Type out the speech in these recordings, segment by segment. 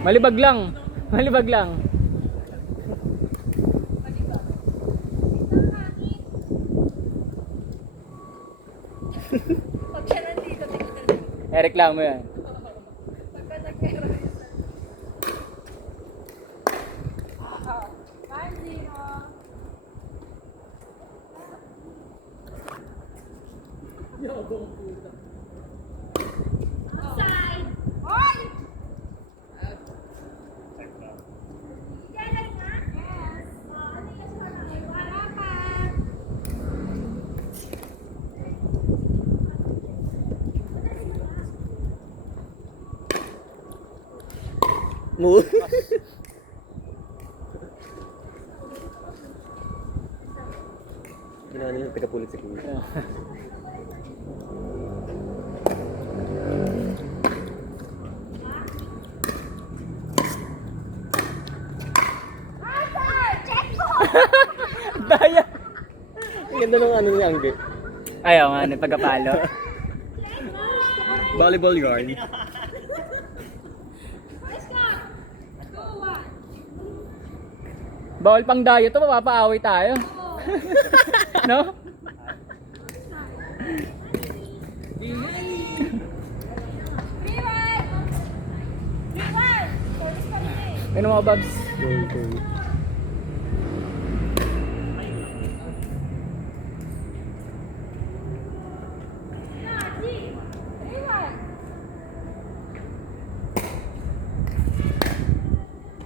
Malibag lang. Malibag lang. Pag siya nandito, tingnan. Reklamo yan. Pagka nag-error yun. 5-0. Outside! Hoy! Galing nga? Yes. Ano yung sarang? Wala pa. Mo. Ginawa niyo yung taga-pulit si Kuya. Outside! Check ko! Daya. Ang ganda ng ano niya, Angge. Ayaw nga, pagkapalo. Volleyball yarn. Let's go! 2-1. Bawal pang dayo to, mapapaaway tayo. No? Rewind! Rewind! Service pa rin eh. Ano mga babs? Naji! Rewind!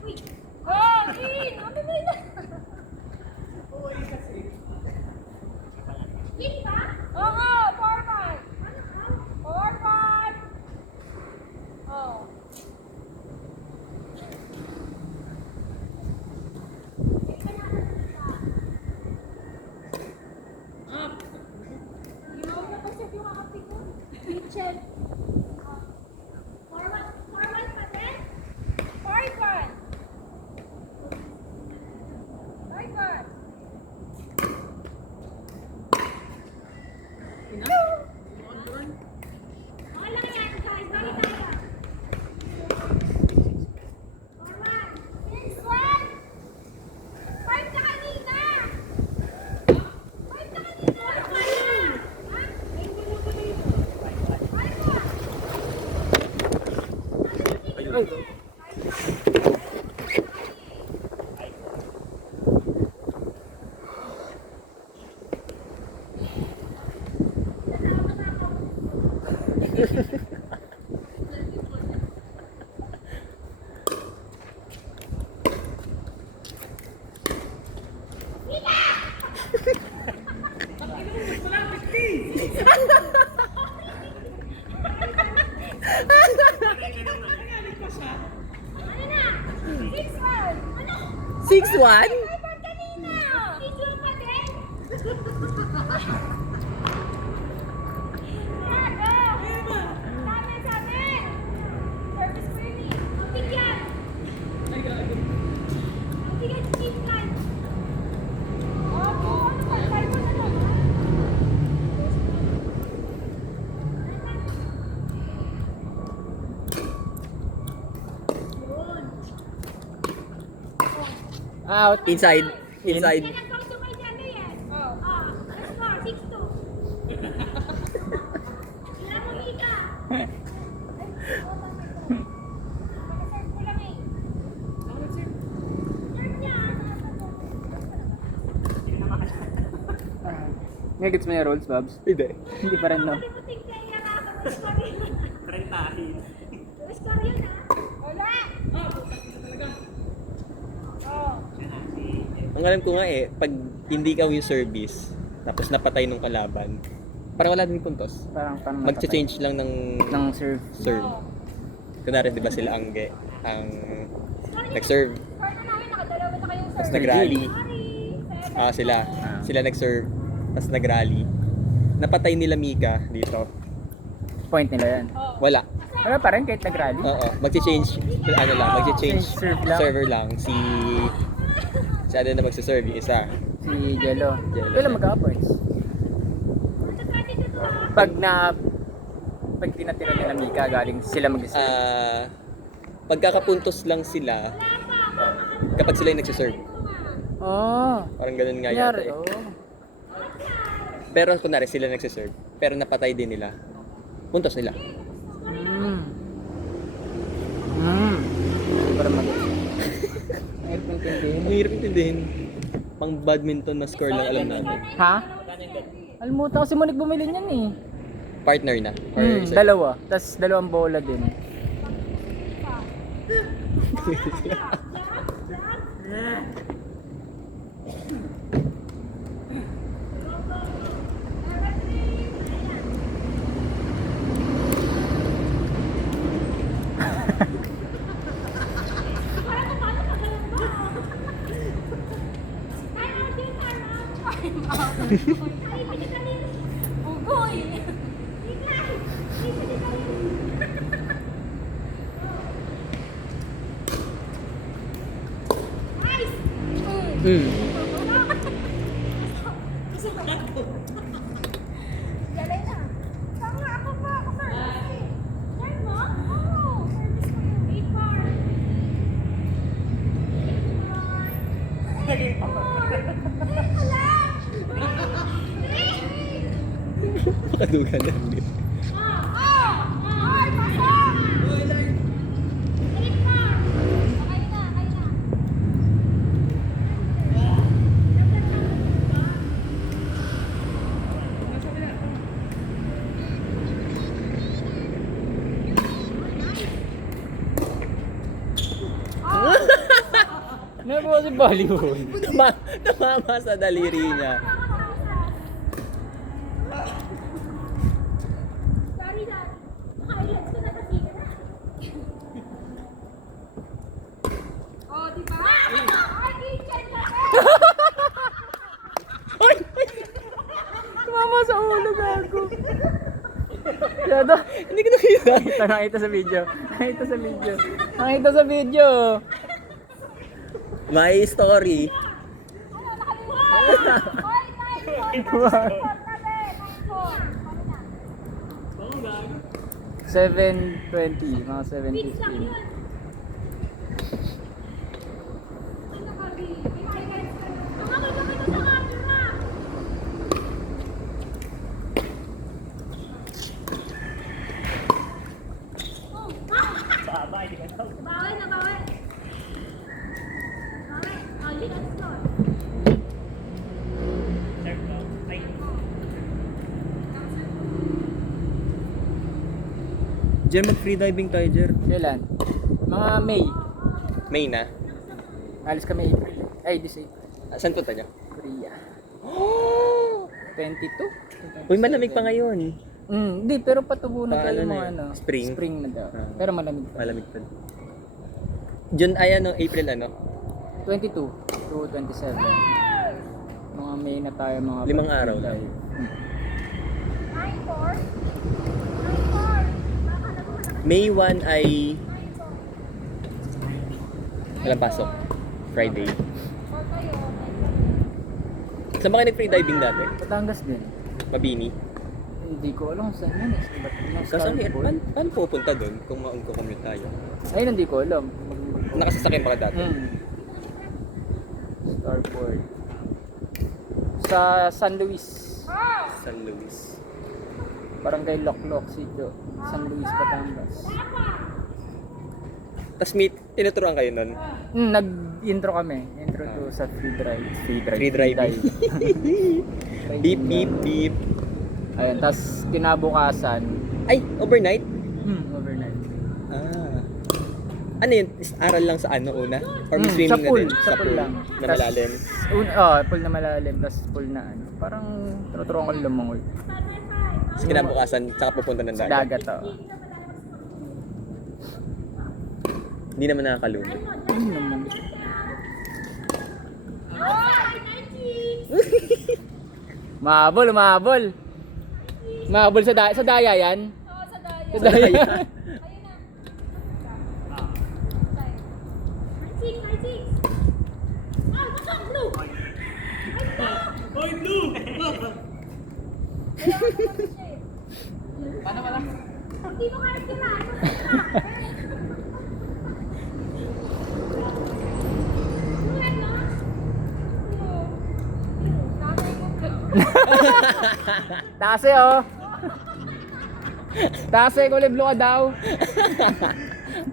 Uy! Oh, in! Ano ba yun? In ba? Oo! 4-5! 4-5! Oh. Ginawa na kasi yung ate ko. Kitchen. 4-1 pa din? 4-1. 5-1. Okay lang yan, guys. Balik tayo. 4-1. 6-1. 5 na kanina. 5 na kanina. 5 na. Ha? 5 na. Ano na? 6-1. Ano? 6-1? 5 kanina. 6-1 pa din. Grabe. Sabi. Service ko yun eh. Ang bigyan. Ang bigyan si Cleveland. Ano ba? 5-1 na lang. Out. Inside. Inside. Yan ang gusto ko dyan eh. Oh. Let's go. 6-2. Ilan mo, Mika? Mag-serve ko lang eh. Serve niya. Nga gets mo yung rules, babs? Hindi. Hindi pa rin, no? Kalimutin ka niya nga ako mag-score yun. Mag-score yun ah. Wala. Oh. Ang alam ko nga eh, pag hindi ka win service, tapos napatay nung kalaban, parang wala din puntos. Parang Magche-change lang ng ng serve. serve. Kunwari, di ba sila Angge, ang nag-serve, Score na namin. Nakadalawa na kayong tapos serve. nag-rally. Sorry. Sila nag-serve, tapos nag-rally. Napatay nila Mika dito. Point nila yan. Wala. Wala pa rin kahit nag-rally. Oo, magche-change, ano lang, magche-change Serve lang. server lang. Si ano na magsaserve, yung isa. Si Jello. Jello. Wala magka-points. Pag tinatira nila Mika, galing sila mag-serve. pagkakapuntos lang sila kapag sila yung nagsiserve. Oh. Parang ganun nga yata Kunyari, eh. oh. Pero kunwari sila nagsiserve, pero napatay din nila. Puntos nila. Para mag- Hirap intindihin. Ang hirap intindihin. Pang badminton na score lang alam natin. Ha? Alimutan ko si Monique bumili niyan eh. Partner na. Or isa- Dalawa. Tapos dalawang bola din. Ugoy! Nice! Galay na. Tama ako pa. Ako service. Yan mo? Oo. Service ko yun. 8 bar. 8 bar. Hala! Makadugan na rin. Ay, pasok! 8 bar. Okay na, okay na. Ano ba si Bollywood? Namama sa daliri niya. Sorry, Dad. Naka-highlights ko na kasi ka na. Oh, di ba? Ay, kitchen ka na! Tumama sa ulo, gago. Yada. Hindi ko nakita. Nakita sa video. Nakita sa video. Nakita sa video. My story. Ano, nakalimutan? Oy, 9-4. 7:20, mga Beats lang 7:15. yun. Ay, nakabi. May highlights ka na. Tumakay ka sa camera. Oh, bawal na, bawal. Bawal. Oh, you can score. Diyan mag-free diving tayo, Jer. Kailan? Mga May. May na. Alis kami April. Ay, this April. Saan punta niya? Korea. Oh! 22? Uy, malamig pa ngayon. Hindi, pero patubo na tayo Paano na mga yun? ano. Spring? Spring na daw. Ah. Pero malamig pa. Malamig pa. June ay ano, April ano? 22 to 27. Mga May na tayo mga 5 araw lang. 9-4. 9-4. May 1 ay walang pasok. Friday. Saan ba kayo nag-free diving dati? Batangas din. Mabini? Hindi ko alam saan yun. Kasi ang hirap. Paano pupunta doon kung ma-commute tayo? Ayun, hindi ko alam. Nakasasakyan pa ka dati? Starboard. Sa San Luis. San Luis. Barangay Loklok, Sitio. San Luis, Batangas. Tapos tinuturuan kayo nun? Nag-intro kami. Intro to sa free drive. Free driving. Beep, beep, beep. Ayun, tas kinabukasan. Ay, overnight? Overnight. Ah. Ano yun? Aral lang sa ano una? Or may Sa swimming na pool. din? Sa pool lang. Na malalim? Pool na malalim. Tas pool na ano. Parang tinuturuan ko lumangoy. Tapos kinabukasan, tsaka pupunta ng Sa dagat. dagat, oh. Hindi naman nakakalunod. Ano naman? Mahabol, mahabol. Mahabol sa daya yan. Oo, sa daya. Sa daya. Ayun na. High six. Ah, baka blue. Ay, blue. Paano ba lang? Hindi mo kaya sila. Taas eh, oh. Taas eh, kulay blue ka daw.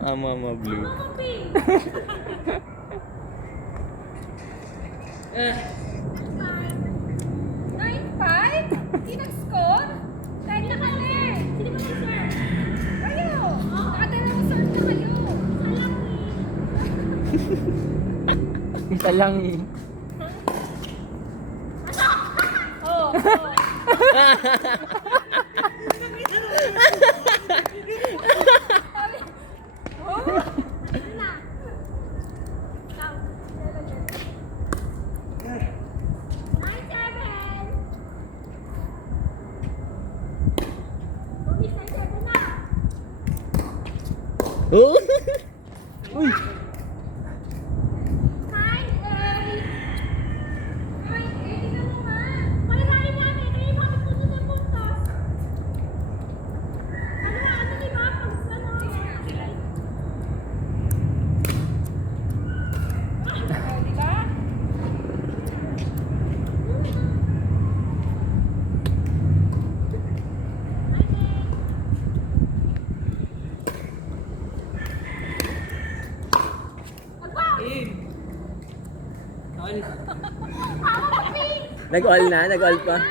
Mama blue. Mama pink. 9-5? Hindi nag-score? Dahil na kami. Sino ba nag-serve? Kayo. Nakadalawang serve na kayo. Isa lang eh. Oh. Oh! Uy! Nag-all na? Nag-all pa?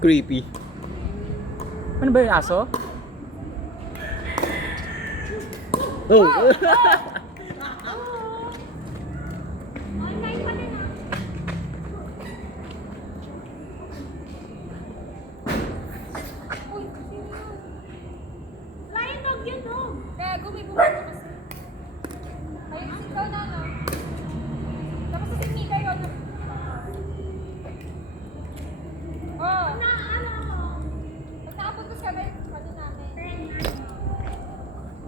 Creepy. Ano ba yung aso? Oh! Online pa din Uy, sino yun? Flying dog yun, no? Kaya gumibubuto kasi. Ayun, ikaw na, no? Tapos sa Mika yun. Oh. Ano ako? Pag nakapuntos kami, ano namin?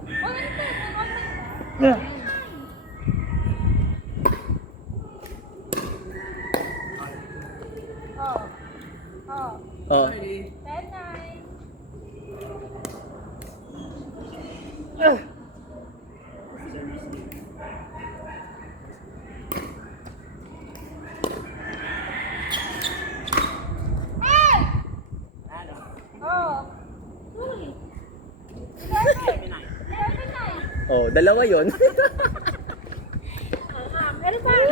Oh, ano ito? Online ba? Oh. Oh. Oh. 10-9. Hey! Oh. Uy. 11. 11-9. Oh, dalawa yon. Ano pa?